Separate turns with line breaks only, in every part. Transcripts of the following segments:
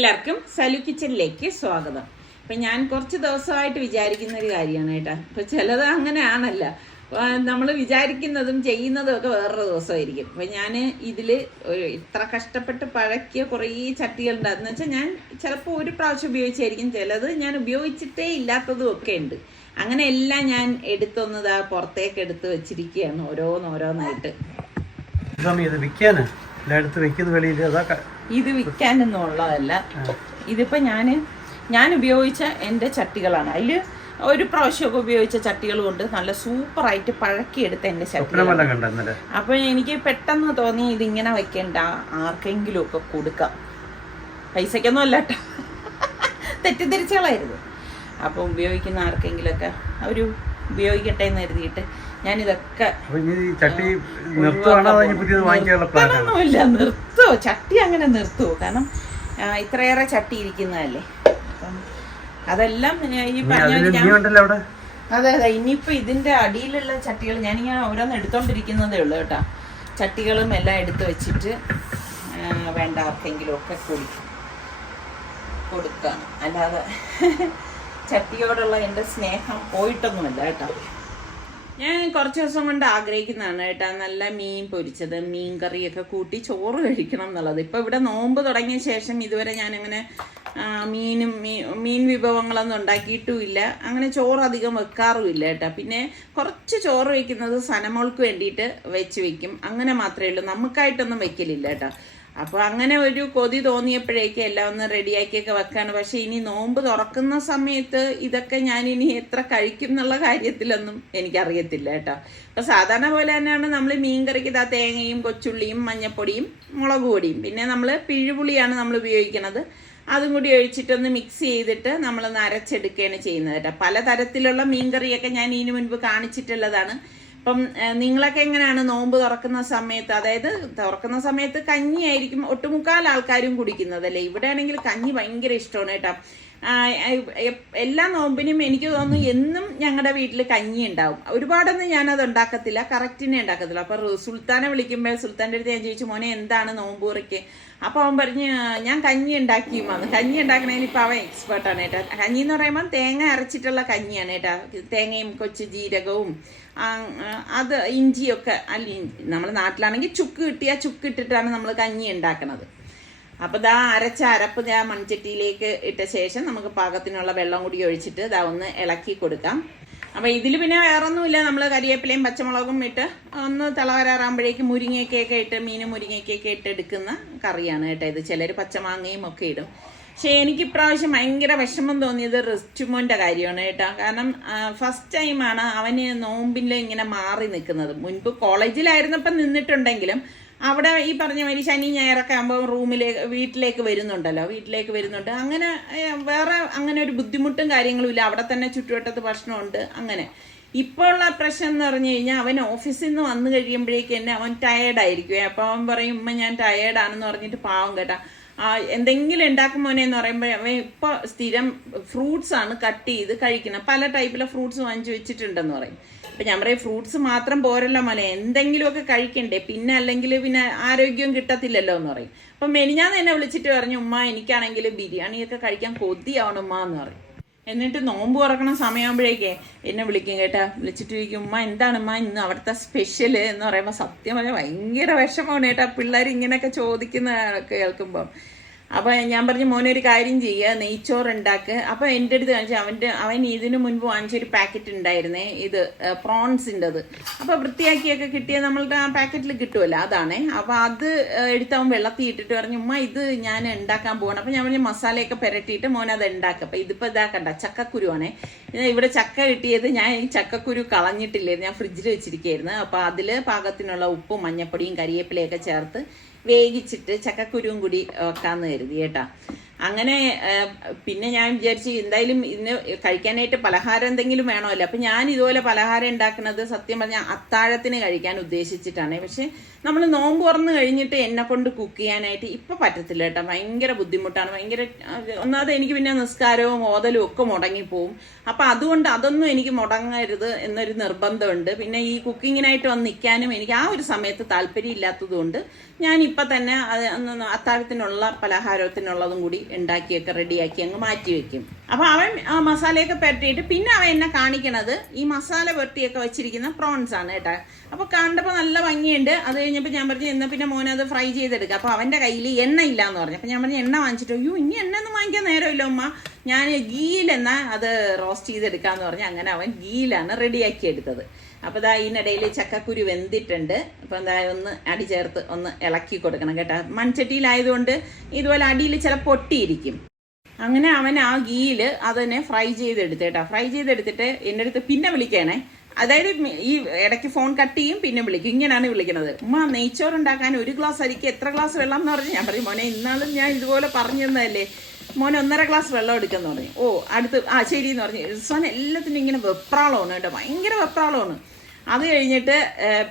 എല്ലാവർക്കും സലു കിച്ചണിലേക്ക് സ്വാഗതം. അപ്പം ഞാൻ കുറച്ച് ദിവസമായിട്ട് വിചാരിക്കുന്ന ഒരു കാര്യമാണ് കേട്ടോ. ഇപ്പം ചിലത് അങ്ങനെയാണല്ല. നമ്മൾ വിചാരിക്കുന്നതും ചെയ്യുന്നതും ഒക്കെ വേറൊരു ദിവസമായിരിക്കും. അപ്പം ഞാൻ ഇതിൽ ഒരു ഇത്ര കഷ്ടപ്പെട്ട് പഴക്കിയ കുറേ ചട്ടികളുണ്ട്. എന്ന് വെച്ചാൽ ഞാൻ ചിലപ്പോൾ ഒരു പ്രാവശ്യം ഉപയോഗിച്ചായിരിക്കും. ചിലത് ഞാൻ ഉപയോഗിച്ചിട്ടേ ഇല്ലാത്തതും ഒക്കെ ഉണ്ട്. അങ്ങനെ എല്ലാം ഞാൻ എടുത്തൊന്നതാ പുറത്തേക്ക് എടുത്ത് വെച്ചിരിക്കുകയാണ് ഓരോന്നോരോന്നായിട്ട്
സ്വാമി ഇത് വിൽക്കാന്? എല്ലായിടത്ത് വെക്കുന്ന വെളിയിൽ. അതാ
ഇത് വിൽക്കാനൊന്നും ഉള്ളതല്ല. ഇതിപ്പോൾ ഞാൻ ഞാൻ ഉപയോഗിച്ച എന്റെ ചട്ടികളാണ്. അതിൽ ഒരു പ്രാവശ്യമൊക്കെ ഉപയോഗിച്ച ചട്ടികൾ കൊണ്ട് നല്ല സൂപ്പറായിട്ട് പഴക്കിയെടുത്ത എന്റെ ചട്ടികൾ
സ്വപ്നമെല്ലാം കണ്ട ഇന്നലെ?
അപ്പൊ എനിക്ക് പെട്ടെന്ന് തോന്നി ഇതിങ്ങനെ വെക്കേണ്ട. ആർക്കെങ്കിലും ഒക്കെ കൊടുക്കാം. പൈസക്കൊന്നും അല്ല കേട്ടോ. തെറ്റിദ്ധരിച്ചുകളായിരുന്നു അപ്പോൾ ഉപയോഗിക്കുന്ന ആർക്കെങ്കിലുമൊക്കെ ഒരു ഉപയോഗിക്കട്ടെ എന്ന് കരുതിയിട്ട് ഞാനിതൊക്കെ
ഇനി ഈ ചട്ടി
അങ്ങനെ നിർത്തുവോ കാരണം ഇത്രയേറെ ചട്ടി ഇരിക്കുന്നതല്ലേ. അപ്പം അതെല്ലാം ഈ പറഞ്ഞ അതെ അതെ. ഇനിയിപ്പോ ഇതിന്റെ അടിയിലുള്ള ചട്ടികൾ ഞാനിങ്ങനെ ഓരോന്ന് എടുത്തോണ്ടിരിക്കുന്നതേ ഉള്ളൂ കേട്ടോ. ചട്ടികളും എല്ലാം എടുത്തു വെച്ചിട്ട് വേണ്ട ആർക്കെങ്കിലും ഒക്കെ കൊടുക്കും കൊടുക്കാം അല്ലാതെ ചട്ടിയോടുള്ള എന്റെ സ്നേഹം പോയിട്ടൊന്നുമല്ല കേട്ടോ. ഞാൻ കുറച്ച് ദിവസം കൊണ്ട് ആഗ്രഹിക്കുന്നതാണ് കേട്ടോ നല്ല മീൻ പൊരിച്ചത് മീൻ കറിയൊക്കെ കൂട്ടി ചോറ് കഴിക്കണം എന്നുള്ളത്. ഇപ്പൊ ഇവിടെ നോമ്പ് തുടങ്ങിയ ശേഷം ഇതുവരെ ഞാൻ അങ്ങനെ മീനും മീൻ മീൻ വിഭവങ്ങളൊന്നും ഉണ്ടാക്കിയിട്ടുമില്ല. അങ്ങനെ ചോറ് അധികം വെക്കാറുമില്ല കേട്ടോ. പിന്നെ കുറച്ച് ചോറ് വെക്കുന്നത് സനമോൾക്ക് വേണ്ടിയിട്ട് വെച്ച് വെക്കും. അങ്ങനെ മാത്രമേ ഉള്ളൂ. നമുക്കായിട്ടൊന്നും വെക്കലില്ല കേട്ടോ. അപ്പൊ അങ്ങനെ ഒരു കൊതി തോന്നിയപ്പോഴേക്കും എല്ലാം ഒന്ന് റെഡിയാക്കിയൊക്കെ വെക്കാണ്. പക്ഷെ ഇനി നോമ്പ് തുറക്കുന്ന സമയത്ത് ഇതൊക്കെ ഞാൻ ഇനി എത്ര കഴിക്കും എന്നുള്ള കാര്യത്തിലൊന്നും എനിക്കറിയത്തില്ല കേട്ടോ. അപ്പൊ സാധാരണ പോലെ തന്നെയാണ് നമ്മൾ മീൻ കറിക്ക് ഇതാ തേങ്ങയും കൊച്ചുള്ളിയും മഞ്ഞപ്പൊടിയും മുളക് പൊടിയും. പിന്നെ നമ്മൾ പിഴുപുളിയാണ് നമ്മൾ ഉപയോഗിക്കുന്നത് അതും കൂടി ഒഴിച്ചിട്ടൊന്ന് മിക്സ് ചെയ്തിട്ട് നമ്മളൊന്ന് അരച്ചെടുക്കുകയാണ് ചെയ്യുന്നത് കേട്ടോ. പലതരത്തിലുള്ള മീൻ കറിയൊക്കെ ഞാൻ ഇതിനു മുൻപ് കാണിച്ചിട്ടുള്ളതാണ്. അപ്പം നിങ്ങളൊക്കെ എങ്ങനെയാണ് നോമ്പ് തുറക്കുന്ന സമയത്ത് അതായത് തുറക്കുന്ന സമയത്ത് കഞ്ഞി ആയിരിക്കും ഒട്ടുമുക്കാൽ ആൾക്കാരും കുടിക്കുന്നത് അല്ലേ? ഇവിടെ ആണെങ്കിൽ കഞ്ഞി ഭയങ്കര ഇഷ്ടമാണ് കേട്ടോ. എല്ലാ നോമ്പിനും എനിക്ക് തോന്നുന്നു എന്നും ഞങ്ങളുടെ വീട്ടിൽ കഞ്ഞി ഉണ്ടാവും. ഒരുപാടൊന്നും ഞാനത് ഉണ്ടാക്കത്തില്ല. കറക്റ്റിനെ ഉണ്ടാക്കത്തില്ല. അപ്പൊ സുൽത്താനെ വിളിക്കുമ്പോൾ സുൽത്താന്റെ അടുത്ത് ഞാൻ ചോദിച്ചു മോനെ എന്താണ് നോമ്പ് തുറയ്ക്ക് അപ്പൊ അവൻ പറഞ്ഞ് ഞാൻ കഞ്ഞി ഉണ്ടാക്കി വന്നു കഞ്ഞി ഉണ്ടാക്കണതിന് ഇപ്പൊ അവൻ എക്സ്പേർട്ടാണ് കേട്ടോ കഞ്ഞി എന്ന് പറയുമ്പോൾ തേങ്ങ അരച്ചിട്ടുള്ള കഞ്ഞിയാണ് കേട്ടോ തേങ്ങയും കൊച്ചു ജീരകവും അത് ഇഞ്ചിയൊക്കെ അല്ല നമ്മൾ നാട്ടിലാണെങ്കിൽ ചുക്ക് കിട്ടിയാൽ ചുക്ക് ഇട്ടിട്ടാണ് നമ്മൾ കഞ്ഞി ഉണ്ടാക്കണത്. അപ്പൊ ദാ അരച്ച അരപ്പ് ഞാൻ മൺചട്ടിയിലേക്ക് ഇട്ട ശേഷം നമുക്ക് പാകത്തിനുള്ള വെള്ളം കൂടി ഒഴിച്ചിട്ട് ദാ ഒന്ന് ഇളക്കി കൊടുക്കാം. അപ്പോൾ ഇതിൽ പിന്നെ വേറൊന്നുമില്ല. നമ്മൾ കരിവേപ്പിലയും പച്ചമുളകും ഇട്ട് ഒന്ന് തിളവരാറാകുമ്പോഴേക്കും മുരിങ്ങയ്ക്കൊക്കെ ഇട്ട് മീനും മുരിങ്ങയ്ക്കൊക്കെ ഇട്ട് എടുക്കുന്ന കറിയാണ് കേട്ടോ ഇത്. ചിലർ പച്ചമാങ്ങയും ഒക്കെ ഇടും. പക്ഷെ എനിക്ക് ഇപ്രാവശ്യം ഭയങ്കര വിഷമം തോന്നിയത് റിസ്റ്റുമോന്റെ കാര്യമാണ് കേട്ടോ. കാരണം ഫസ്റ്റ് ടൈമാണ് അവന് നോമ്പിൽ ഇങ്ങനെ മാറി നിൽക്കുന്നത്. മുൻപ് കോളേജിലായിരുന്നപ്പം നിന്നിട്ടുണ്ടെങ്കിലും അവിടെ ഈ പറഞ്ഞ മാതിരി ശനി ഞായറൊക്കെ ആകുമ്പോൾ റൂമിലേക്ക് വീട്ടിലേക്ക് വരുന്നുണ്ടല്ലോ. വീട്ടിലേക്ക് വരുന്നുണ്ട്. അങ്ങനെ വേറെ അങ്ങനെ ഒരു ബുദ്ധിമുട്ടും കാര്യങ്ങളും ഇല്ല. അവിടെ തന്നെ ചുറ്റുവട്ടത്ത് ഭക്ഷണമുണ്ട്. അങ്ങനെ. ഇപ്പോൾ ഉള്ള പ്രശ്നം എന്ന് പറഞ്ഞു കഴിഞ്ഞാൽ അവൻ ഓഫീസിൽ നിന്ന് വന്നു കഴിയുമ്പോഴേക്ക് തന്നെ അവൻ ടയേർഡായിരിക്കും അപ്പോൾ അവൻ പറയും ഉമ്മ ഞാൻ ടയേർഡാണെന്ന് പറഞ്ഞിട്ട് പാവം കേട്ടാ. എന്തെങ്കിലും ഉണ്ടാക്കും മോനെ എന്ന് പറയുമ്പോൾ അവൻ ഇപ്പോൾ സ്ഥിരം ഫ്രൂട്ട്സ് ആണ് കട്ട് ചെയ്ത് കഴിക്കുന്നത്. പല ടൈപ്പിലെ ഫ്രൂട്ട്സ് വാങ്ങിച്ചു വെച്ചിട്ടുണ്ടെന്ന് പറയും. അപ്പൊ ഞാൻ പറയും ഫ്രൂട്ട്സ് മാത്രം പോരല്ലോ മോനെ. എന്തെങ്കിലുമൊക്കെ കഴിക്കണ്ടേ? പിന്നെ അല്ലെങ്കിൽ പിന്നെ ആരോഗ്യം കിട്ടത്തില്ലല്ലോ എന്ന് പറയും. അപ്പൊ മെനിഞ്ഞാന്ന് എന്നെ വിളിച്ചിട്ട് പറഞ്ഞു ഉമ്മ എനിക്കാണെങ്കിൽ ബിരിയാണിയൊക്കെ കഴിക്കാൻ കൊതിയാവണം ഉമ്മ എന്ന് പറയും. എന്നിട്ട് നോമ്പ് തുറക്കണ സമയമാകുമ്പോഴേക്കേ എന്നെ വിളിക്കും കേട്ടാ. വിളിച്ചിട്ട് ചോദിക്കും ഉമ്മ എന്താണ് ഉമ്മ ഇന്ന് അവിടുത്തെ സ്പെഷ്യൽ എന്ന് പറയുമ്പോൾ സത്യം പറഞ്ഞാൽ ഭയങ്കര വിഷമമാണ് കേട്ടാ. പിള്ളേർ ഇങ്ങനെയൊക്കെ ചോദിക്കുന്ന കേൾക്കുമ്പോൾ അപ്പൊ ഞാൻ പറഞ്ഞു മോനെ ഒരു കാര്യം ചെയ്യുക നെയ്ച്ചോറ് ഉണ്ടാക്ക് അപ്പൊ എന്റെ അടുത്ത് കാണിച്ചു അവന്റെ അവൻ ഇതിനു മുൻപ് വാങ്ങിച്ചൊരു പാക്കറ്റ് ഉണ്ടായിരുന്നേ ഇത് പ്രോൺസിന്റെത്. അപ്പൊ വൃത്തിയാക്കിയൊക്കെ കിട്ടിയ നമ്മളുടെ ആ പാക്കറ്റിൽ കിട്ടുമല്ലോ അതാണ്. അപ്പൊ അത് എടുത്തവൻ വെള്ളത്തിൽ ഇട്ടിട്ട് പറഞ്ഞു ഉമ്മ ഇത് ഞാൻ ഉണ്ടാക്കാൻ പോകണം അപ്പൊ ഞാൻ പറഞ്ഞു മസാലയൊക്കെ പുരട്ടിയിട്ട് മോൻ അത് ഉണ്ടാക്കുക അപ്പൊ ഇതിപ്പോ ഇതാക്കണ്ട ചക്കക്കുരുവാണേ. ഇവിടെ ചക്ക കിട്ടിയത് ഞാൻ ഈ ചക്കക്കുരു കളഞ്ഞിട്ടില്ലായിരുന്നു ഞാൻ ഫ്രിഡ്ജിൽ വെച്ചിരിക്കുകയായിരുന്നു. അപ്പൊ അതിൽ പാകത്തിനുള്ള ഉപ്പും മഞ്ഞപ്പൊടിയും കരിയേപ്പിലയൊക്കെ ചേർത്ത് വേവിച്ചിട്ട് ചക്കക്കുരുവും കൂടി വെക്കാന്ന് കരുതി കേട്ടാ. അങ്ങനെ പിന്നെ ഞാൻ വിചാരിച്ചു എന്തായാലും ഇന്ന് കഴിക്കാനായിട്ട് പലഹാരം എന്തെങ്കിലും വേണമല്ലോ. അപ്പൊ ഞാൻ ഇതുപോലെ പലഹാരം ഉണ്ടാക്കുന്നത് സത്യം പറഞ്ഞാൽ അത്താഴത്തിന് കഴിക്കാൻ ഉദ്ദേശിച്ചിട്ടാണ്. പക്ഷെ നമ്മൾ നോമ്പ് തുറന്ന് കഴിഞ്ഞിട്ട് എന്നെ കൊണ്ട് കുക്ക് ചെയ്യാനായിട്ട് ഇപ്പൊ പറ്റത്തില്ല കേട്ടോ. ഭയങ്കര ബുദ്ധിമുട്ടാണ്. ഭയങ്കര ഒന്നാമത് എനിക്ക് പിന്നെ നിസ്കാരവും ഓതലും ഒക്കെ മുടങ്ങിപ്പോവും. അപ്പൊ അതുകൊണ്ട് അതൊന്നും എനിക്ക് മുടങ്ങരുത് എന്നൊരു നിർബന്ധമുണ്ട്. പിന്നെ ഈ കുക്കിങ്ങിനായിട്ട് വന്ന് നിൽക്കാനും എനിക്ക് ആ ഒരു സമയത്ത് താല്പര്യം ഇല്ലാത്തതുകൊണ്ട് ഞാൻ ഇപ്പൊ തന്നെ അത്താഴത്തിനുള്ള പലഹാരത്തിനുള്ളതും കൂടി ഉണ്ടാക്കിയൊക്കെ റെഡിയാക്കി അങ്ങ് മാറ്റി വെക്കും. അപ്പൊ അവൻ ആ മസാലയൊക്കെ പുരട്ടിയിട്ട് പിന്നെ അവൻ എന്നെ കാണിക്കണത് ഈ മസാല പുരട്ടിയൊക്കെ വെച്ചിരിക്കുന്ന പ്രോൺസ് ആണ് കേട്ടോ. അപ്പൊ കണ്ടപ്പോൾ നല്ല ഭംഗിയുണ്ട്. അത് കഴിഞ്ഞപ്പോൾ ഞാൻ പറഞ്ഞു എന്നാ പിന്നെ മോനെ അത് ഫ്രൈ ചെയ്തെടുക്കുക അപ്പൊ അവന്റെ കയ്യിൽ എണ്ണ ഇല്ല എന്ന് പറഞ്ഞു. അപ്പൊ ഞാൻ പറഞ്ഞു എണ്ണ വാങ്ങിച്ചിട്ട് അയ്യോ ഇനി എണ്ണ ഒന്നും വാങ്ങിക്കാൻ നേരമില്ല ഉമ്മ. ഞാൻ ഗീലെന്നാ അത് റോസ്റ്റ് ചെയ്തെടുക്കാന്ന് പറഞ്ഞു. അങ്ങനെ അവൻ ഗീലാണ് റെഡിയാക്കി എടുത്തത്. അപ്പൊ ഇതാ ഇതിനിടയിൽ ചക്കക്കുരു വെന്തിട്ടുണ്ട്. അപ്പൊ എന്താ ഒന്ന് അടി ചേർത്ത് ഒന്ന് ഇളക്കി കൊടുക്കണം കേട്ടോ. മൺചട്ടിയിലായതുകൊണ്ട് ഇതുപോലെ അടിയിൽ ചില പൊട്ടിയിരിക്കും. അങ്ങനെ അവൻ ആ ഗീൽ അതിനെ ഫ്രൈ ചെയ്തെടുത്തേട്ടാ ഫ്രൈ ചെയ്തെടുത്തിട്ട് എന്റെ അടുത്ത് പിന്നെ വിളിക്കണേ അതായത് ഈ ഇടയ്ക്ക് ഫോൺ കട്ട് ചെയ്യും പിന്നെ വിളിക്കും. ഇങ്ങനെയാണ് വിളിക്കുന്നത് ഉമ്മ നെയ്ച്ചോറ് ഉണ്ടാക്കാൻ ഒരു ഗ്ലാസ് അരിക്ക് എത്ര ഗ്ലാസ് വെള്ളം എന്ന് പറഞ്ഞു? ഞാൻ പറയും മോനെ ഇന്നാളും ഞാൻ ഇതുപോലെ പറഞ്ഞു തന്നതല്ലേ. മോനെ ഒന്നര ഗ്ലാസ് വെള്ളം എടുക്കാന്ന് പറഞ്ഞു. ഓ അടുത്ത് ആ ശരി എന്ന് പറഞ്ഞു. സോൻ എല്ലാത്തിനും ഇങ്ങനെ വെപ്രാളമാണ് കേട്ടോ. ഭയങ്കര വെപ്രാളമാണ്. അത് കഴിഞ്ഞിട്ട്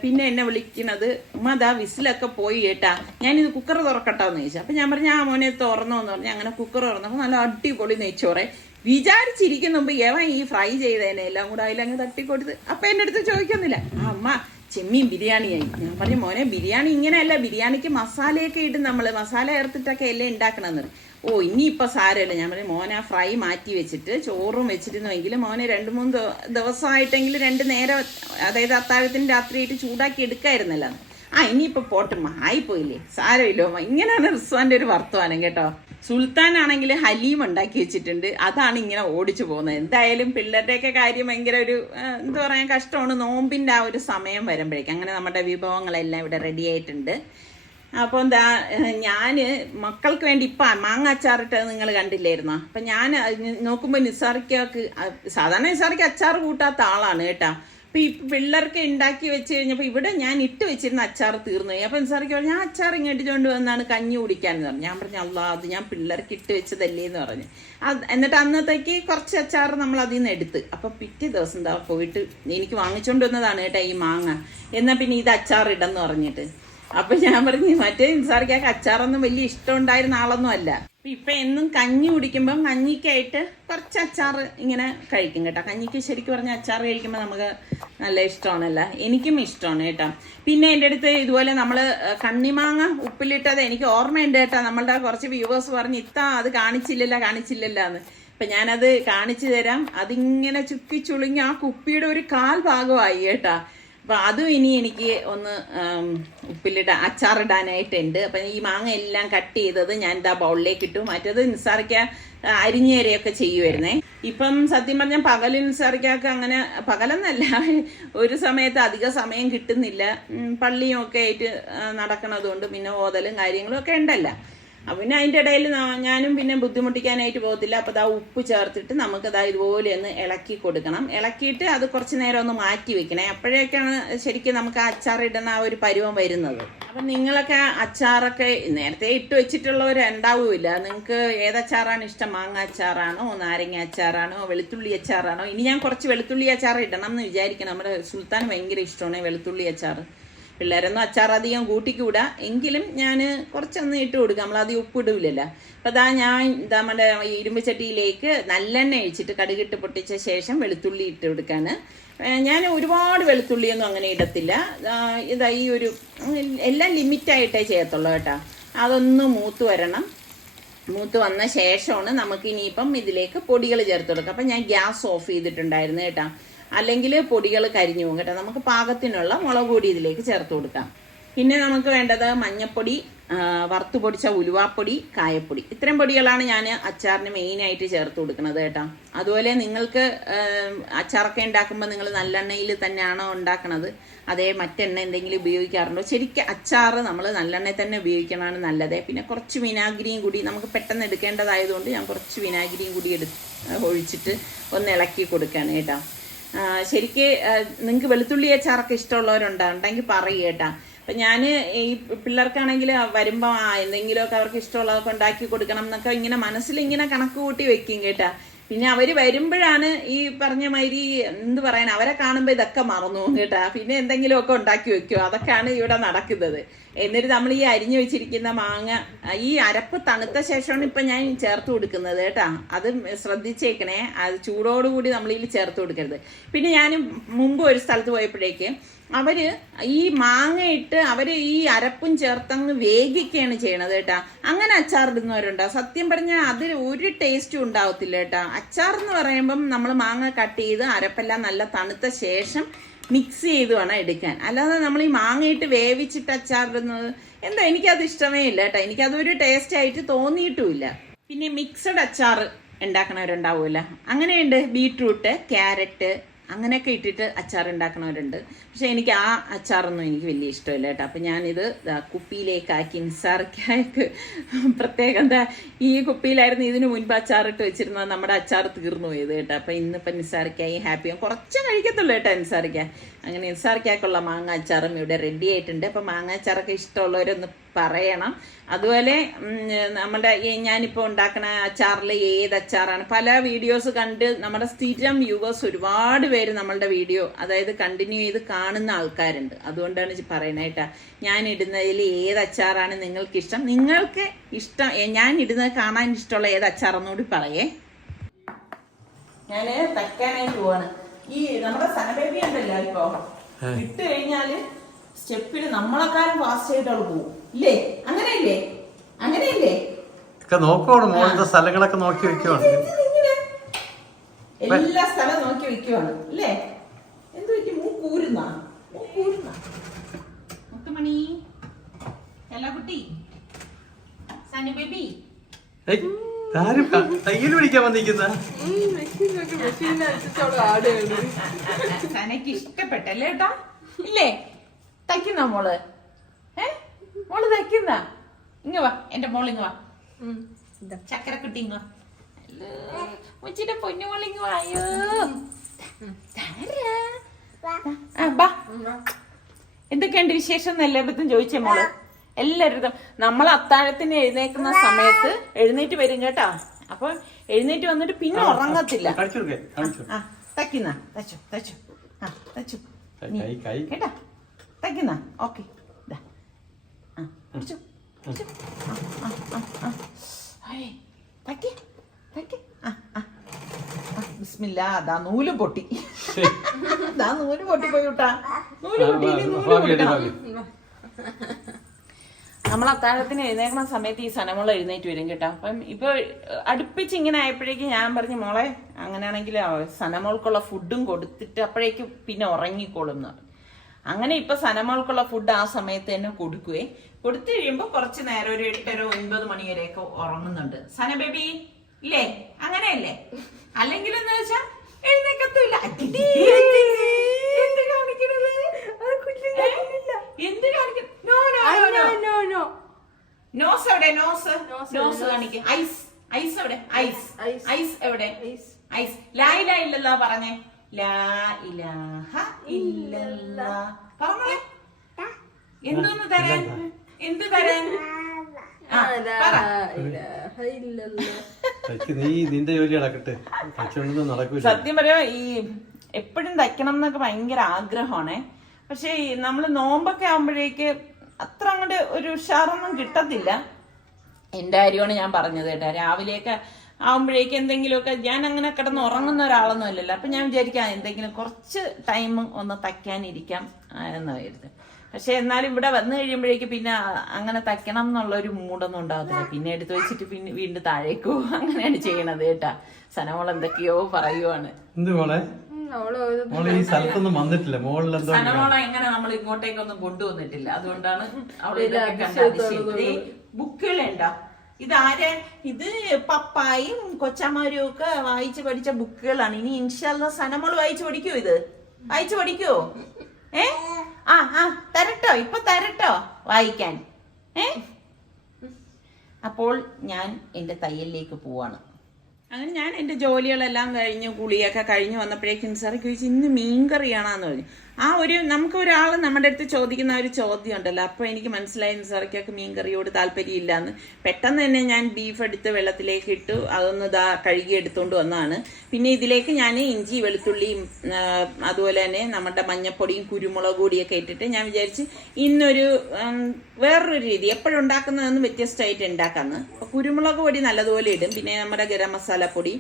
പിന്നെ എന്നെ വിളിക്കുന്നത് ഉമ്മ ദാ വിസിലൊക്കെ പോയി കേട്ടാ ഞാനിത് കുക്കർ തുറക്കട്ടാന്ന് ചോദിച്ചു. അപ്പൊ ഞാൻ പറഞ്ഞു ആ മോനെ തുറന്നോന്ന് പറഞ്ഞു. അങ്ങനെ കുക്കർ തുറന്നപ്പോൾ നല്ല അടിപൊളി നെയ്ച്ചോറെ. വിചാരിച്ചിരിക്കുന്ന മുമ്പ് ഈ ഫ്രൈ ചെയ്തേനെ എല്ലാം കൂടെ അതിലങ്ങ് തട്ടിക്കൊടുത്ത്. അപ്പൊ എന്റെ അടുത്ത് ചോദിക്കുന്നില്ല. അമ്മ ചെമ്മീൻ ബിരിയാണിയായി. ഞാൻ പറഞ്ഞു മോനെ ബിരിയാണി ഇങ്ങനെയല്ല. ബിരിയാണിക്ക് മസാലയൊക്കെ ഇട്ട് നമ്മൾ മസാല ചേർത്തിട്ടൊക്കെ എല്ലാം ഉണ്ടാക്കണമെന്ന്. ഓ ഇനിയിപ്പൊ സാരമില്ല. ഞാൻ പറഞ്ഞു മോനെ ആ ഫ്രൈ മാറ്റി വെച്ചിട്ട് ചോറും വെച്ചിരുന്നുവെങ്കിൽ മോനെ രണ്ട് മൂന്ന് ദിവ- ദിവസമായിട്ടെങ്കിലും രണ്ട് നേരം അതായത് അത്താഴത്തിന് രാത്രിയായിട്ട് ചൂടാക്കി എടുക്കായിരുന്നല്ലോ. ആ ഇനിയിപ്പോ പോട്ടുമ്മ ആയിപ്പോയില്ലേ. സാരമില്ലോ ഇങ്ങനെയാണ് റിസ്വാന്റെ ഒരു വർത്തമാനം കേട്ടോ. സുൽത്താൻ ആണെങ്കിൽ ഹലീം ഉണ്ടാക്കി വെച്ചിട്ടുണ്ട്. അതാണ് ഇങ്ങനെ ഓടിച്ചു പോകുന്നത്. എന്തായാലും പിള്ളേരുടെയൊക്കെ കാര്യം ഭയങ്കര ഒരു എന്താ പറയാ കഷ്ടമാണ്. നോമ്പിന്റെ ആ ഒരു സമയം വരുമ്പോഴേക്കും. അങ്ങനെ നമ്മുടെ വിഭവങ്ങളെല്ലാം ഇവിടെ റെഡി ആയിട്ടുണ്ട്. അപ്പോൾ എന്താ ഞാൻ മക്കൾക്ക് വേണ്ടി ഇപ്പം മാങ്ങ അച്ചാറിട്ടത് നിങ്ങൾ കണ്ടില്ലായിരുന്നോ? അപ്പം ഞാൻ നോക്കുമ്പോൾ നിസാറിക്കക്ക് സാധാരണ നിസാറിക്ക് അച്ചാർ കൂട്ടാത്ത ആളാണ് കേട്ടാ. അപ്പം ഈ പിള്ളേർക്ക് ഉണ്ടാക്കി വെച്ച് കഴിഞ്ഞപ്പോൾ ഇവിടെ ഞാൻ ഇട്ട് വെച്ചിരുന്ന അച്ചാർ തീർന്നു അപ്പൊ എൻസാറിക്ക് പറഞ്ഞു ഞാൻ അച്ചാർ ഇങ്ങോട്ട് വന്നാണ് കഞ്ഞി കുടിക്കാന്ന് പറഞ്ഞു. ഞാൻ പറഞ്ഞു അള്ളാ അത് ഞാൻ പിള്ളേർക്ക് ഇട്ട് വെച്ചതല്ലേ എന്ന് പറഞ്ഞു. അത് എന്നിട്ട് അന്നത്തേക്ക് കുറച്ച് അച്ചാർ നമ്മൾ അതിൽ നിന്ന് എടുത്ത്. അപ്പൊ പിറ്റേ ദിവസം എന്താ പോയിട്ട് എനിക്ക് വാങ്ങിച്ചുകൊണ്ട് വന്നതാണ് കേട്ടോ ഈ മാങ്ങ. എന്നാൽ പിന്നെ ഇത് അച്ചാർ ഇടെന്ന് പറഞ്ഞിട്ട്. അപ്പൊ ഞാൻ പറഞ്ഞു മറ്റേ നിസാറിക്കാക്ക് അച്ചാറൊന്നും വലിയ ഇഷ്ടം ഉണ്ടായിരുന്ന ആളൊന്നും അല്ല. ഇപ്പൊ എന്നും കഞ്ഞി കുടിക്കുമ്പം കഞ്ഞിക്കായിട്ട് കുറച്ച് അച്ചാർ ഇങ്ങനെ കഴിക്കും കേട്ടോ. കഞ്ഞിക്ക് ശരിക്കും പറഞ്ഞ അച്ചാർ കഴിക്കുമ്പോൾ നമുക്ക് നല്ല ഇഷ്ടമാണല്ലേ. എനിക്കും ഇഷ്ടമാണ് കേട്ടോ. പിന്നെ എന്റെ അടുത്ത് ഇതുപോലെ നമ്മൾ കണ്ണിമാങ്ങ ഉപ്പിലിട്ടത് എനിക്ക് ഓർമ്മയുണ്ട് കേട്ടോ. നമ്മളുടെ കുറച്ച് വ്യൂവേഴ്സ് പറഞ്ഞ് ഇത്ത അത് കാണിച്ചില്ലല്ലോ കാണിച്ചില്ലല്ലോ എന്ന്. ഇപ്പം ഞാനത് കാണിച്ചു തരാം. അതിങ്ങനെ ചുക്കി ചുളുങ്ങി ആ കുപ്പിയുടെ ഒരു കാൽ ഭാഗമായി കേട്ടാ. അപ്പൊ അതും ഇനി എനിക്ക് ഒന്ന് ഉപ്പിലിട അച്ചാറിടാനായിട്ടുണ്ട്. അപ്പം ഈ മാങ്ങ എല്ലാം കട്ട് ചെയ്തത് ഞാൻ ഇതാ ബൗളിലേക്ക് ഇട്ടു. മറ്റേത് നിസ്സാറിക്ക അരിഞ്ഞേരെയൊക്കെ ചെയ്യുമായിരുന്നേ ഇപ്പം സത്യം പറഞ്ഞാൽ പകലിൽ നിസ്സാറിക്കൊക്കെ അങ്ങനെ പകലെന്നല്ല ഒരു സമയത്ത് അധിക സമയം കിട്ടുന്നില്ല. പള്ളിയും ഒക്കെ ആയിട്ട് നടക്കണതുകൊണ്ട് പിന്നെ ഓതലും കാര്യങ്ങളും ഒക്കെ ഉണ്ടല്ലോ. പിന്നെ അതിന്റെ ഇടയിൽ ഞാനും പിന്നെ ബുദ്ധിമുട്ടിക്കാനായിട്ട് പോകത്തില്ല. അപ്പൊ ദാ ഉപ്പ് ചേർത്തിട്ട് നമുക്ക് ദാ ഇതുപോലെ ഒന്ന് ഇളക്കി കൊടുക്കണം. ഇളക്കിയിട്ട് അത് കുറച്ച് നേരം ഒന്ന് മാറ്റി വെക്കണേ. അപ്പോഴേക്കാണ് ശരിക്കും നമുക്ക് ഇടുന്ന ആ ഒരു പരുവം വരുന്നത്. അപ്പൊ നിങ്ങളൊക്കെ അച്ചാറൊക്കെ നേരത്തെ ഇട്ട് വെച്ചിട്ടുള്ളവർ ഉണ്ടാവില്ല നിങ്ങൾക്ക് ഏതച്ചാറാണ് ഇഷ്ടം? മാങ്ങ അച്ചാറാണോ നാരങ്ങ അച്ചാറാണോ വെളുത്തുള്ളി അച്ചാറാണോ? ഇനി ഞാൻ കുറച്ച് വെളുത്തുള്ളി അച്ചാർ ഇടണം എന്ന് വിചാരിക്കണം നമ്മുടെ സുൽത്താൻ ഭയങ്കര ഇഷ്ടമാണ് വെളുത്തുള്ളി അച്ചാർ പിള്ളേരൊന്നും അച്ചാർ അധികം കൂട്ടിക്കൂടാ. എങ്കിലും ഞാൻ കുറച്ചൊന്ന് ഇട്ട് കൊടുക്കാം. നമ്മളധികം ഉപ്പിടില്ലല്ലോ അപ്പം അതാ ഞാൻ നമ്മുടെ ഇരുമ്പ് ചട്ടിയിലേക്ക് നല്ലെണ്ണ ഒഴിച്ചിട്ട് കടുകിട്ട് പൊട്ടിച്ച ശേഷം വെളുത്തുള്ളി ഇട്ട് കൊടുക്കാണ്. ഞാൻ ഒരുപാട് വെളുത്തുള്ളിയൊന്നും അങ്ങനെ ഇടത്തില്ല. ഇതാ ഈ ഒരു എല്ലാം ലിമിറ്റായിട്ടേ ചെയ്യത്തുള്ളൂ കേട്ടോ. അതൊന്ന് മൂത്ത് വരണം. മൂത്ത് വന്ന ശേഷമാണ് നമുക്ക് ഇനിയിപ്പം ഇതിലേക്ക് പൊടികൾ ചേർത്ത് കൊടുക്കുക. അപ്പം ഞാൻ ഗ്യാസ് ഓഫ് ചെയ്തിട്ടുണ്ടായിരുന്നു കേട്ടോ. അല്ലെങ്കിൽ പൊടികൾ കരിഞ്ഞു പോകും കേട്ടോ. നമുക്ക് പാകത്തിനുള്ള മുളക് പൊടി ഇതിലേക്ക് ചേർത്ത് കൊടുക്കാം. പിന്നെ നമുക്ക് വേണ്ടത് മഞ്ഞപ്പൊടി വറുത്ത് പൊടിച്ച ഉലുവാപ്പൊടി കായപ്പൊടി. ഇത്രയും പൊടികളാണ് ഞാൻ അച്ചാറിന് മെയിനായിട്ട് ചേർത്ത് കൊടുക്കുന്നത് കേട്ടോ. അതുപോലെ നിങ്ങൾക്ക് അച്ചാറൊക്കെ ഉണ്ടാക്കുമ്പോൾ നിങ്ങൾ നല്ലെണ്ണയിൽ തന്നെയാണോ ഉണ്ടാക്കുന്നത് അതേ മറ്റെണ്ണ എന്തെങ്കിലും ഉപയോഗിക്കാറുണ്ടോ? ശരിക്കും അച്ചാറ് നമ്മൾ നല്ലെണ്ണയിൽ തന്നെ ഉപയോഗിക്കണമാണ് നല്ലത്. പിന്നെ കുറച്ച് വിനാഗിരിയും കൂടി നമുക്ക് പെട്ടെന്ന് എടുക്കേണ്ടതായതുകൊണ്ട് ഞാൻ കുറച്ച് വിനാഗിരിയും കൂടി എടു ഒഴിച്ചിട്ട് ഒന്ന് ഇളക്കി കൊടുക്കുകയാണ് കേട്ടോ. ശരിക്ക് നിങ്ങൾക്ക് വെളുത്തുള്ളി അച്ചാറൊക്കെ ഇഷ്ടമുള്ളവരുണ്ടെങ്കിൽ പറയുക കേട്ടാ. അപ്പൊ ഞാൻ ഈ പിള്ളേർക്കാണെങ്കിൽ വരുമ്പോൾ എന്തെങ്കിലുമൊക്കെ അവർക്ക് ഇഷ്ടമുള്ളതൊക്കെ ഉണ്ടാക്കി കൊടുക്കണം എന്നൊക്കെ ഇങ്ങനെ മനസ്സിൽ ഇങ്ങനെ കണക്ക് കൂട്ടി വെക്കും കേട്ടാ. പിന്നെ അവർ വരുമ്പോഴാണ് ഈ പറഞ്ഞ മാതിരി എന്ത് പറയാൻ അവരെ കാണുമ്പോൾ ഇതൊക്കെ മറന്നു കേട്ടാ. പിന്നെ എന്തെങ്കിലുമൊക്കെ ഉണ്ടാക്കി വെക്കുക അതൊക്കെയാണ് ഇവിടെ നടക്കുന്നത്. എന്നിട്ട് നമ്മൾ ഈ അരിഞ്ഞു വെച്ചിരിക്കുന്ന മാങ്ങ ഈ അരപ്പ് തണുത്ത ശേഷമാണ് ഇപ്പൊ ഞാൻ ചേർത്ത് കൊടുക്കുന്നത് കേട്ടാ. അത് ശ്രദ്ധിച്ചേക്കണേ. അത് ചൂടോടുകൂടി നമ്മൾ ഇതിൽ ചേർത്ത് കൊടുക്കരുത്. പിന്നെ ഞാൻ മുമ്പ് ഒരു സ്ഥലത്ത് പോയപ്പോഴേക്ക് അവർ ഈ മാങ്ങയിട്ട് അവർ ഈ അരപ്പും ചേർത്തങ്ങ് വേഗിക്കുകയാണ് ചെയ്യണത് കേട്ടാ. അങ്ങനെ അച്ചാർ ഇടുന്നവരുണ്ടോ? സത്യം പറഞ്ഞാൽ അതിൽ ഒരു ടേസ്റ്റും ഉണ്ടാവത്തില്ല കേട്ടാ. അച്ചാർ എന്ന് പറയുമ്പം നമ്മൾ മാങ്ങ കട്ട് ചെയ്ത് അരപ്പെല്ലാം നല്ല തണുത്ത ശേഷം മിക്സ് ചെയ്ത് വേണം എടുക്കാൻ. അല്ലാതെ നമ്മൾ ഈ മാങ്ങയിട്ട് വേവിച്ചിട്ട് അച്ചാർ ഇടുന്നത് എന്താ എനിക്കത് ഇഷ്ടമേ ഇല്ല കേട്ടോ. എനിക്കതൊരു ടേസ്റ്റ് ആയിട്ട് തോന്നിയിട്ടുമില്ല. പിന്നെ മിക്സഡ് അച്ചാർ ഉണ്ടാക്കണവരുണ്ടാവുമല്ലോ. അങ്ങനെയുണ്ട് ബീട്രൂട്ട് ക്യാരറ്റ് അങ്ങനെയൊക്കെ ഇട്ടിട്ട് അച്ചാർ ഉണ്ടാക്കണവരുണ്ട് പക്ഷെ എനിക്ക് ആ അച്ചാറൊന്നും എനിക്ക് വലിയ ഇഷ്ടമില്ല കേട്ടോ. അപ്പം ഞാനിത് കുപ്പിയിലേക്കാക്കി ഇൻസാർക്കാക്ക് പ്രത്യേകം എന്താ ഈ കുപ്പിയിലായിരുന്നു ഇതിന് മുൻപ് അച്ചാറിട്ട് വെച്ചിരുന്നത്. നമ്മുടെ അച്ചാർ തീർന്നു പോയത് കേട്ടോ. അപ്പം ഇന്നിപ്പം നിസാറിക്കായി ഹാപ്പിയും കുറച്ച് കഴിക്കത്തുള്ളൂ കേട്ടോ നിസ്സാറിക്ക അങ്ങനെ നിസ്സാർക്കാക്കുള്ള മാങ്ങ അച്ചാറും ഇവിടെ റെഡി ആയിട്ടുണ്ട്. അപ്പം മാങ്ങ അച്ചാറൊക്കെ ഇഷ്ടമുള്ളവരൊന്ന് പറയണം. അതുപോലെ നമ്മുടെ ഞാനിപ്പോൾ ഉണ്ടാക്കുന്ന അച്ചാറിൽ ഏത് അച്ചാറാണ്? പല വീഡിയോസ് കണ്ട് നമ്മുടെ സ്ഥിരം വ്യൂവേഴ്സ് ഒരുപാട് പേര് നമ്മളുടെ വീഡിയോ അതായത് കണ്ടിന്യൂ ചെയ്ത് കാണുന്ന ആൾക്കാരുണ്ട്. അതുകൊണ്ടാണ് കേട്ടാ. ഞാൻ ഇടുന്നതിൽ ഏത് അച്ചാറാണ് നിങ്ങൾക്ക് ഇഷ്ടം നിങ്ങൾക്ക് ഇഷ്ടം ഞാൻ ഇടുന്നത് കാണാൻ ഇഷ്ടമുള്ള ഏത് അച്ചാറെന്നുകൂടി പറയേ. ഞാൻ തയ്ക്കാനായിട്ട് പോവാണ്. ഈ നമ്മുടെ സനബേബി ഉണ്ടല്ലോ ഇപ്പൊ? ഇട്ട് കഴിഞ്ഞാൽ സ്റ്റെപ്പിൽ നമ്മളെക്കാളും ഫാസ്റ്റ് ആയിട്ട് അവൾ പോകും ഇല്ലേ? അങ്ങനെയല്ലേ? അങ്ങനെയല്ലേ?
നോക്കുവാണ് മോളത്തെ സ്ഥലങ്ങളൊക്കെ നോക്കി വെക്കുവാണ്.
എല്ലാ സ്ഥലം നോക്കി വെക്കുവാണ്. അല്ലേ എന്ത് പറ്റി? മൂ കൂരുന്ന? മുത്തുമണി? എല്ലാ കുട്ടി സനി ബേബി
തയ്യൽ പിടിക്കാൻ വന്നിരിക്കുന്ന?
സനക്ക് ഇഷ്ടപ്പെട്ടല്ലേ ഏട്ടാ? ഇല്ലേ? തയ്ക്കുന്ന മോൾ? ഏ? മോൾ തയ്ക്കുന്ന? ഇങ്ങ വാ എന്റെ മോൾ ഇങ്ങ വാ. ചക്കരക്കുട്ടി ഇങ്ങ വാ. പൊന്നു മോൾ ഇങ്ങ വാ അയ്യോ. താരാ. ആ, ബാ. എന്തൊക്കെയുണ്ട് വിശേഷം എന്ന് എല്ലായിടത്തും ചോദിച്ചേ മോൾ. എല്ലാവരും നമ്മൾ അത്താഴത്തിന് എഴുന്നേക്കുന്ന സമയത്ത് എഴുന്നേറ്റ് വരും കേട്ടാ. അപ്പൊ എഴുന്നേറ്റ് വന്നിട്ട് പിന്നെ ഉറങ്ങത്തില്ല. ആ തയ്ക്കുന്ന തച്ചു തച്ചു ആ തച്ചു
കൈ, കൈ, കൈ.
കേട്ടാ. തയ്ക്കുന്ന ഓക്കെ. ആ ബിസ്മില്ലാ അതാ നൂൽ പൊട്ടി. ദാ നൂൽ പൊട്ടിപ്പോയി വിട്ടാ. നൂൽ പൊട്ടി നൂൽ പൊട്ടണം നമ്മൾ അത്താഴത്തിന് എഴുന്നേക്കണ സമയത്ത് ഈ സനമോൾ എഴുന്നേറ്റ് വരും കേട്ടോ. അപ്പം ഇപ്പൊ അടുപ്പിച്ച് ഇങ്ങനെ ആയപ്പോഴേക്ക് ഞാൻ പറഞ്ഞു മോളെ അങ്ങനെയാണെങ്കിൽ സനമോൾക്കുള്ള ഫുഡും കൊടുത്തിട്ട് അപ്പോഴേക്ക് പിന്നെ ഉറങ്ങിക്കോളും അങ്ങനെ ഇപ്പൊ സനമോൾക്കുള്ള ഫുഡ് ആ സമയത്ത് തന്നെ കൊടുക്കുവേ. കൊടുത്തു കഴിയുമ്പോ കുറച്ച് നേരം ഒരു എട്ടര ഒൻപത് മണി വരെയൊക്കെ ഉറങ്ങുന്നുണ്ട്. സന ബേബി ഇല്ലേ? അങ്ങനെയല്ലേ? അല്ലെങ്കിൽ എന്ന് വെച്ചാ എഴുന്നേക്കത്തില്ല. എന്ത് കാണിക്കണത്? എന്ത് കാണിക്കണം നോസ് എവിടെ? Nose nose no. Eyes eyes എവിടെ? ഐസ് ഐസ് എവിടെ? ഐസ് ലാ ഇല ഇല്ലല്ലോ പറഞ്ഞേ. ലാ ഇലാഹ ഇല്ലല്ലാ. പറഞ്ഞേ എന്തോന്ന് തരാൻ? എന്ത് തരാൻ?
നീ നിന്റെ ജോലി നടക്കട്ടെ നടക്കൂല.
സത്യം പറയാ ഈ എപ്പോഴും തയ്ക്കണം എന്നൊക്കെ ഭയങ്കര ആഗ്രഹമാണേ. പക്ഷേ നമ്മൾ നോമ്പൊക്കെ ആകുമ്പോഴേക്ക് അത്ര അങ്ങോട്ട് ഒരു ഉഷാറൊന്നും കിട്ടത്തില്ല. എന്റെ കാര്യമാണ് ഞാൻ പറഞ്ഞത് കേട്ടോ. രാവിലെയൊക്കെ ആകുമ്പോഴേക്ക് എന്തെങ്കിലുമൊക്കെ ഞാൻ അങ്ങനെ കിടന്ന് ഉറങ്ങുന്ന ഒരാളൊന്നും അല്ലല്ലോ. അപ്പം ഞാൻ വിചാരിക്കാം എന്തെങ്കിലും കുറച്ച് ടൈം ഒന്ന് തയ്ക്കാനിരിക്കാം എന്നായിരുന്നു പക്ഷെ എന്നാലും ഇവിടെ വന്നു കഴിയുമ്പോഴേക്ക് പിന്നെ അങ്ങനെ തയ്ക്കണം എന്നുള്ള ഒരു മൂടൊന്നും ഉണ്ടാകത്തില്ല പിന്നെ എടുത്തു വെച്ചിട്ട് പിന്നെ വീണ്ടും താഴേക്കോ അങ്ങനെയാണ് ചെയ്യണത് കേട്ടാ. സനമോൾ എന്തൊക്കെയോ പറയുവാണ്.
എന്ത് മോളെ? മോൾ ഈ സ്ഥലത്തൊന്നും വന്നിട്ടില്ല. മോളിൽ എന്തോ
സനമോളെ എങ്ങനെ നമ്മൾ ഇങ്ങോട്ടേക്കൊന്നും കൊണ്ടുവന്നിട്ടില്ല. അതുകൊണ്ടാണ് അവൾ ഇതൊക്കെ കണ്ട് ബുക്കുകളുണ്ടോ? ഇതാരെ? ഇത് പപ്പായും കൊച്ചമാരും ഒക്കെ വായിച്ചു പഠിച്ച ബുക്കുകളാണ്. ഇനി ഇൻഷാല്ല സനമോൾ വായിച്ചു പഠിക്കൂ ഇത്? വായിച്ചു പഠിക്കോ? ഏ? ആ ആ തരട്ടോ. ഇപ്പൊ തരട്ടോ വായിക്കാൻ. ഏ? അപ്പോൾ ഞാൻ എന്റെ തയ്യലിലേക്ക് പോവാണ്. അങ്ങനെ ഞാൻ എന്റെ ജോലികളെല്ലാം കഴിഞ്ഞ് കുളിയൊക്കെ കഴിഞ്ഞ് വന്നപ്പോഴേക്കും സാറ് ചോദിച്ചു ഇന്ന് മീൻ കറിയാണെന്ന് പറഞ്ഞു. ആ ഒരു നമുക്ക് ഒരാൾ നമ്മുടെ അടുത്ത് ചോദിക്കുന്ന ഒരു ചോദ്യം ഉണ്ടല്ലോ അപ്പോൾ എനിക്ക് മനസ്സിലായി നിസാറയ്ക്കൊക്കെ മീൻ കറിയോട് താല്പര്യമില്ല എന്ന് പെട്ടെന്ന് തന്നെ ഞാൻ ബീഫ് എടുത്ത് വെള്ളത്തിലേക്ക് ഇട്ടു അതൊന്ന് ഇതാ കഴുകി എടുത്തുകൊണ്ട് വന്നതാണ് പിന്നെ ഇതിലേക്ക് ഞാൻ ഇഞ്ചി വെളുത്തുള്ളിയും അതുപോലെ തന്നെ നമ്മുടെ മഞ്ഞപ്പൊടിയും കുരുമുളക് പൊടിയൊക്കെ ഇട്ടിട്ട് ഞാൻ വിചാരിച്ച് ഇന്നൊരു വേറൊരു രീതി. എപ്പോഴും ഉണ്ടാക്കുന്നതെന്ന് വ്യത്യസ്തമായിട്ട് ഉണ്ടാക്കാന്ന്. അപ്പോൾ കുരുമുളക് പൊടി നല്ലതുപോലെ ഇടും. പിന്നെ നമ്മുടെ ഗരം മസാല പൊടി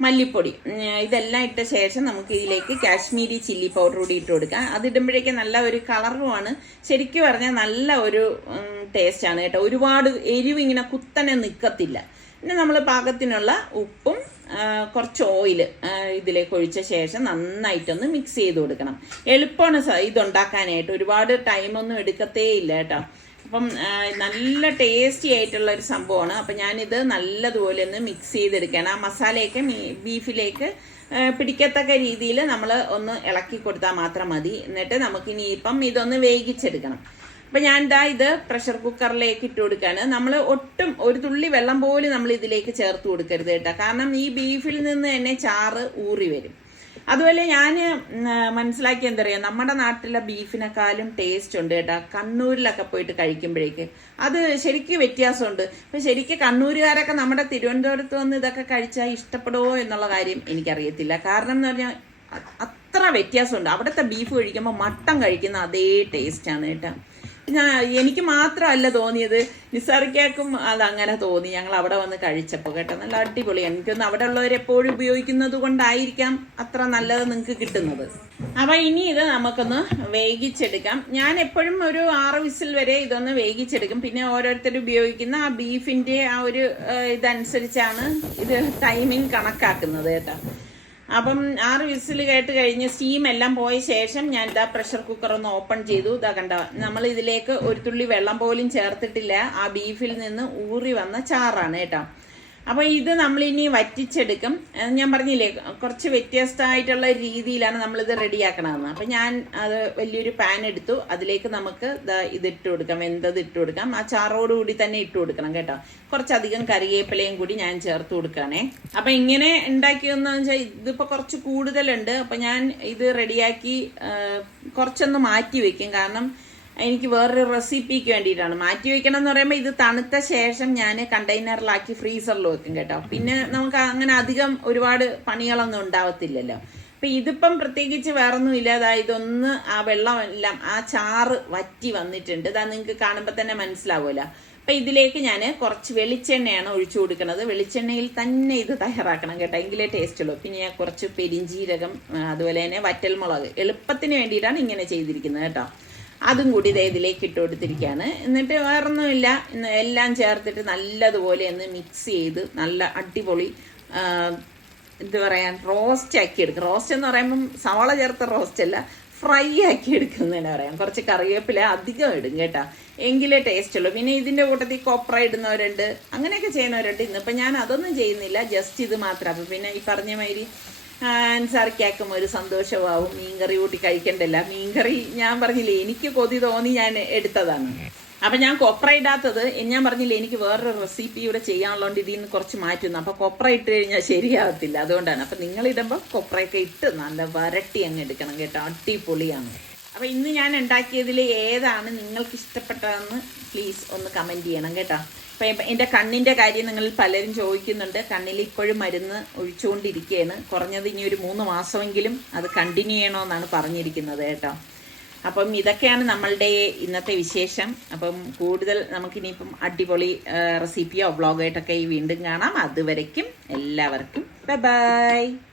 മല്ലിപ്പൊടി. ഇതെല്ലാം ഇട്ട ശേഷം നമുക്ക് ഇതിലേക്ക് കാശ്മീരി ചില്ലി പൗഡർ കൂടി ഇട്ട് കൊടുക്കാം. അതിടുമ്പോഴേക്കും നല്ല ഒരു കളറുമാണ്. ശരിക്കും പറഞ്ഞാൽ നല്ല ഒരു ടേസ്റ്റ് ആണ് കേട്ടോ. ഒരുപാട് എരിവ് ഇങ്ങനെ കുത്തനെ നിൽക്കത്തില്ല പിന്നെ നമ്മൾ പാകത്തിനുള്ള ഉപ്പും കുറച്ച് ഓയിൽ ഇതിലേക്ക് ഒഴിച്ച ശേഷം നന്നായിട്ടൊന്ന് മിക്സ് ചെയ്ത് കൊടുക്കണം. എളുപ്പമാണ് ഇതുണ്ടാക്കാനായിട്ട്. ഒരുപാട് ടൈമൊന്നും എടുക്കത്തേ ഇല്ല കേട്ടോ. അപ്പം നല്ല ടേസ്റ്റി ആയിട്ടുള്ള ഒരു സംഭവമാണ്. അപ്പം ഞാനിത് നല്ലതുപോലെ ഒന്ന് മിക്സ് ചെയ്തെടുക്കുകയാണ്. ആ മസാലയൊക്കെ ബീഫിലേക്ക് പിടിക്കത്തക്ക രീതിയിൽ നമ്മൾ ഒന്ന് ഇളക്കി കൊടുത്താൽ മാത്രം മതി. എന്നിട്ട് നമുക്കിനി ഇപ്പം ഇതൊന്ന് വേവിച്ചെടുക്കണം. അപ്പം ഞാൻ ഇതാ ഇത് പ്രഷർ കുക്കറിലേക്ക് ഇട്ട് കൊടുക്കുകയാണ്. നമ്മൾ ഒട്ടും ഒരു തുള്ളി വെള്ളം പോലും നമ്മൾ ഇതിലേക്ക് ചേർത്ത് കൊടുക്കരുത് കേട്ടോ. കാരണം ഈ ബീഫിൽ നിന്ന് തന്നെ ചാറ് ഊറി വരും. അതുപോലെ ഞാൻ മനസ്സിലാക്കി എന്താ പറയുക നമ്മുടെ നാട്ടിലെ ബീഫിനെക്കാളും ടേസ്റ്റ് ഉണ്ട് കേട്ടോ. കണ്ണൂരിലൊക്കെ പോയിട്ട് കഴിക്കുമ്പോഴേക്ക്. അത് ശരിക്കും വ്യത്യാസമുണ്ട്. അപ്പം ശരിക്കും കണ്ണൂരുകാരൊക്കെ നമ്മുടെ തിരുവനന്തപുരത്ത് വന്ന് ഇതൊക്കെ കഴിച്ചാൽ ഇഷ്ടപ്പെടുമോ എന്നുള്ള കാര്യം എനിക്കറിയത്തില്ല. കാരണം എന്ന് പറഞ്ഞാൽ അത്ര വ്യത്യാസമുണ്ട്. അവിടുത്തെ ബീഫ് കഴിക്കുമ്പോൾ മട്ടൻ കഴിക്കുന്ന അതേ ടേസ്റ്റാണ് കേട്ടോ. ഞാൻ എനിക്ക് മാത്രമല്ല തോന്നിയത്. നിസാറിക്കാക്കും അത് അങ്ങനെ തോന്നി. ഞങ്ങൾ അവിടെ വന്ന് കഴിച്ചപ്പോൾ കേട്ടോ. നല്ല അടിപൊളിയാണ് എനിക്കൊന്ന് അവിടെ ഉള്ളവർ എപ്പോഴും ഉപയോഗിക്കുന്നത് കൊണ്ടായിരിക്കാം അത്ര നല്ലത് നിങ്ങൾക്ക് കിട്ടുന്നത്. അപ്പൊ ഇനി ഇത് നമുക്കൊന്ന് വേഗിച്ചെടുക്കാം ഞാൻ എപ്പോഴും ഒരു ആറ് വിസിൽ വരെ ഇതൊന്ന് വേഗിച്ചെടുക്കും പിന്നെ ഓരോരുത്തർ ഉപയോഗിക്കുന്ന ആ ബീഫിന്റെ ആ ഒരു ഇതനുസരിച്ചാണ് ഇത് ടൈമിംഗ് കണക്കാക്കുന്നത് കേട്ടോ. അപ്പം ആറ് വിസിൽ കേട്ട് കഴിഞ്ഞ് സ്റ്റീം എല്ലാം പോയ ശേഷം ഞാൻ ഇതാ പ്രഷർ കുക്കർ ഒന്ന് ഓപ്പൺ ചെയ്തു. ഇതാ കണ്ട നമ്മൾ ഇതിലേക്ക് ഒരു തുള്ളി വെള്ളം പോലും ചേർത്തിട്ടില്ല. ആ ബീഫിൽ നിന്ന് ഊറി വന്ന ചാറാണ് കേട്ടോ. അപ്പോൾ ഇത് നമ്മളിനി വറ്റിച്ചെടുക്കും. ഏഹ് ഞാൻ പറഞ്ഞില്ലേ കുറച്ച് വ്യത്യസ്തമായിട്ടുള്ള രീതിയിലാണ് നമ്മളിത് റെഡിയാക്കണമെന്ന് അപ്പം ഞാൻ അത് വലിയൊരു പാൻ എടുത്തു. അതിലേക്ക് നമുക്ക് ഇത് ഇട്ട് കൊടുക്കാം വെന്തത് ഇട്ട് കൊടുക്കാം. ആ ചാറോട് കൂടി തന്നെ ഇട്ട് കൊടുക്കണം കേട്ടോ. കുറച്ചധികം കറിവേപ്പിലയും കൂടി ഞാൻ ചേർത്ത് കൊടുക്കുകയാണേ. അപ്പം ഇങ്ങനെ ഉണ്ടാക്കിയെന്ന് വെച്ചാൽ ഇതിപ്പോൾ കുറച്ച് കൂടുതലുണ്ട്. അപ്പം ഞാൻ ഇത് റെഡിയാക്കി കുറച്ചൊന്ന് മാറ്റി വെക്കും. കാരണം എനിക്ക് വേറൊരു റെസിപ്പിക്ക് വേണ്ടിയിട്ടാണ്. മാറ്റി വെക്കണം എന്ന് പറയുമ്പോൾ ഇത് തണുത്ത ശേഷം ഞാൻ കണ്ടെയ്നറിലാക്കി ഫ്രീസറിൽ വെക്കും കേട്ടോ. പിന്നെ നമുക്ക് അങ്ങനെ അധികം ഒരുപാട് പണികളൊന്നും ഉണ്ടാവത്തില്ലല്ലോ. അപ്പൊ ഇതിപ്പം പ്രത്യേകിച്ച് വേറൊന്നും ഇല്ല അതായത് ഇതൊന്ന് ആ വെള്ളം എല്ലാം ആ ചാറ് വറ്റി വന്നിട്ടുണ്ട്. ഇതാ നിങ്ങൾക്ക് കാണുമ്പോൾ തന്നെ മനസ്സിലാവുമല്ലോ. അപ്പൊ ഇതിലേക്ക് ഞാൻ കുറച്ച് വെളിച്ചെണ്ണയാണ് ഒഴിച്ചു കൊടുക്കുന്നത്. വെളിച്ചെണ്ണയിൽ തന്നെ ഇത് തയ്യാറാക്കണം കേട്ടോ. എങ്കിലേ ടേസ്റ്റ് ഉള്ളൂ പിന്നെ ഞാൻ കുറച്ച് പെരിഞ്ചീരകം അതുപോലെ തന്നെ വറ്റൽമുളക്. എളുപ്പത്തിന് വേണ്ടിയിട്ടാണ് ഇങ്ങനെ ചെയ്തിരിക്കുന്നത് കേട്ടോ. അതും കൂടി ദേ ഇതിലേക്ക് ഇട്ട് കൊടുത്തിരിക്കുകയാണ്. എന്നിട്ട് വേറൊന്നുമില്ല. എല്ലാം ചേർത്തിട്ട് നല്ലതുപോലെ ഒന്ന് മിക്സ് ചെയ്ത് നല്ല അടിപൊളി എന്ത് പറയാൻ റോസ്റ്റ് ആക്കി എടുക്കും. റോസ്റ്റ് എന്ന് പറയുമ്പം സവാള ചേർത്ത റോസ്റ്റ് അല്ല ഫ്രൈ ആക്കി എടുക്കുന്നതിന് പറയാം. കുറച്ച് കറിവേപ്പില അധികം ഇടും കേട്ടോ. എങ്കിലേ ടേസ്റ്റ് ഉള്ളൂ. പിന്നെ ഇതിന്റെ കൂട്ടത്തിൽ കൊപ്ര ഇടുന്നവരുണ്ട്. അങ്ങനെയൊക്കെ ചെയ്യുന്നവരുണ്ട്. ഇന്നിപ്പോൾ ഞാൻ അതൊന്നും ചെയ്യുന്നില്ല. ജസ്റ്റ് ഇത് മാത്രം. അപ്പം പിന്നെ ഈ പറഞ്ഞ മാതിരി ആൻസാർക്കാക്കും ഒരു സന്തോഷമാവും. മീൻകറി കൂട്ടി കഴിക്കണ്ടല്ല. മീൻകറി ഞാൻ പറഞ്ഞില്ലേ എനിക്ക് കൊതി തോന്നി ഞാൻ എടുത്തതാണ്. അപ്പം ഞാൻ കൊപ്ര ഇടാത്തത് ഞാൻ പറഞ്ഞില്ലേ എനിക്ക് വേറൊരു റെസിപ്പി ഇവിടെ ചെയ്യാനുള്ളതുകൊണ്ട് ഇതിൽ നിന്ന് കുറച്ച് മാറ്റുന്നു. അപ്പം കൊപ്ര ഇട്ട് കഴിഞ്ഞാൽ ശരിയാവത്തില്ല. അതുകൊണ്ടാണ്. അപ്പം നിങ്ങൾ ഇടുമ്പോൾ കൊപ്രയൊക്കെ ഇട്ട് നല്ല വരട്ടി അങ്ങ് എടുക്കണം കേട്ടോ. അടിപൊളിയാണ്. അപ്പം ഇന്ന് ഞാൻ ഉണ്ടാക്കിയതിൽ ഏതാണ് നിങ്ങൾക്ക് ഇഷ്ടപ്പെട്ടതെന്ന് പ്ലീസ് ഒന്ന് കമന്റ് ചെയ്യണം കേട്ടോ. അപ്പൊ ഇപ്പൊ എന്റെ കണ്ണിന്റെ കാര്യം നിങ്ങൾ പലരും ചോദിക്കുന്നുണ്ട്. കണ്ണിൽ ഇപ്പോഴും മരുന്ന് ഒഴിച്ചുകൊണ്ടിരിക്കുകയാണ്. കുറഞ്ഞത് ഇനി ഒരു മൂന്ന് മാസമെങ്കിലും അത് കണ്ടിന്യൂ ചെയ്യണമെന്നാണ് പറഞ്ഞിരിക്കുന്നത് കേട്ടോ. അപ്പം ഇതൊക്കെയാണ് നമ്മളുടെ ഇന്നത്തെ വിശേഷം. അപ്പം കൂടുതൽ നമുക്കിനിയിപ്പം അടിപൊളി റെസിപ്പിയോ വ്ളോഗായിട്ടൊക്കെ ഈ വീണ്ടും കാണാം. അതുവരയ്ക്കും എല്ലാവർക്കും. Bye bye